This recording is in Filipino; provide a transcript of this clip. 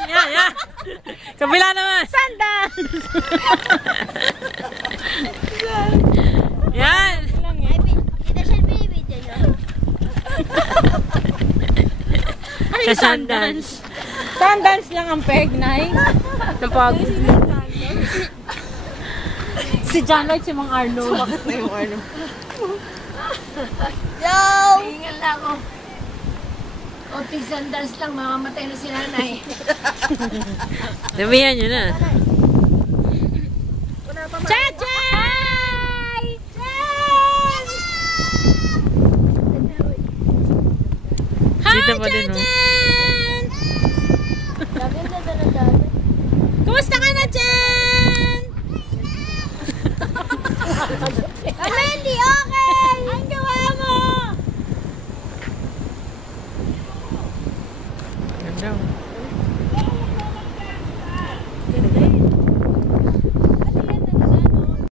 Yan. Kabila naman. Sundance! Yan. Kita siya binibidyo nyo. Sa Sundance. Sundance lang ang peg, Nay. Napagod. Si John Lloyd, si Mang Arno. Bakit na yung Arno? Yo! Hingal na ako. Konting sandals lang, mamamatay na si nanay. Sabihan nyo na. Chachay! Dito pa din.